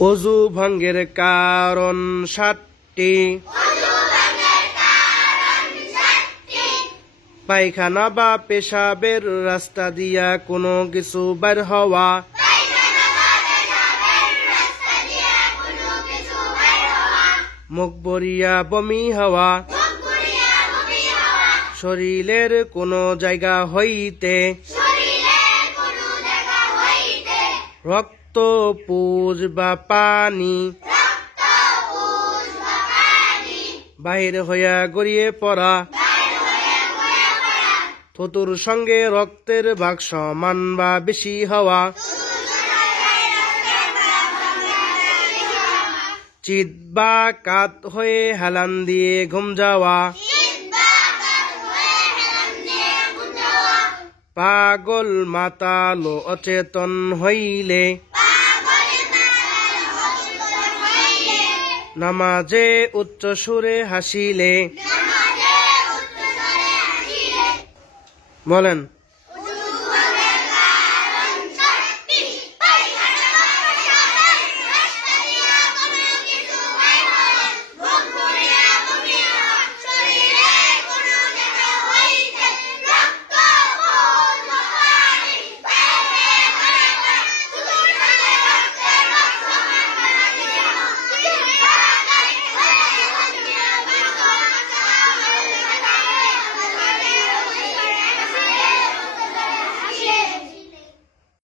অজু ভঙ্গের কারণ 7টি। পায়খানা বা পেশাবের রাস্তা দিয়া কোনো কিছু বের হওয়া। মুখ ভরিয়া বমি হওয়া। শরীরের কোনো জায়গা হইতে রক্ত, পুজ বা পানি বাহির হইয়া গড়িয়ে পড়া। থুতুর সঙ্গে রক্তের ভাগ সমান বা বেশি হওয়া। চিত বা কাত হয়ে হেলান দিয়ে ঘুম যাওয়া। পাগল মাতালো অচেতন হইলে। নামাজে উচ্চ সুরে হাসিলে। বলেন।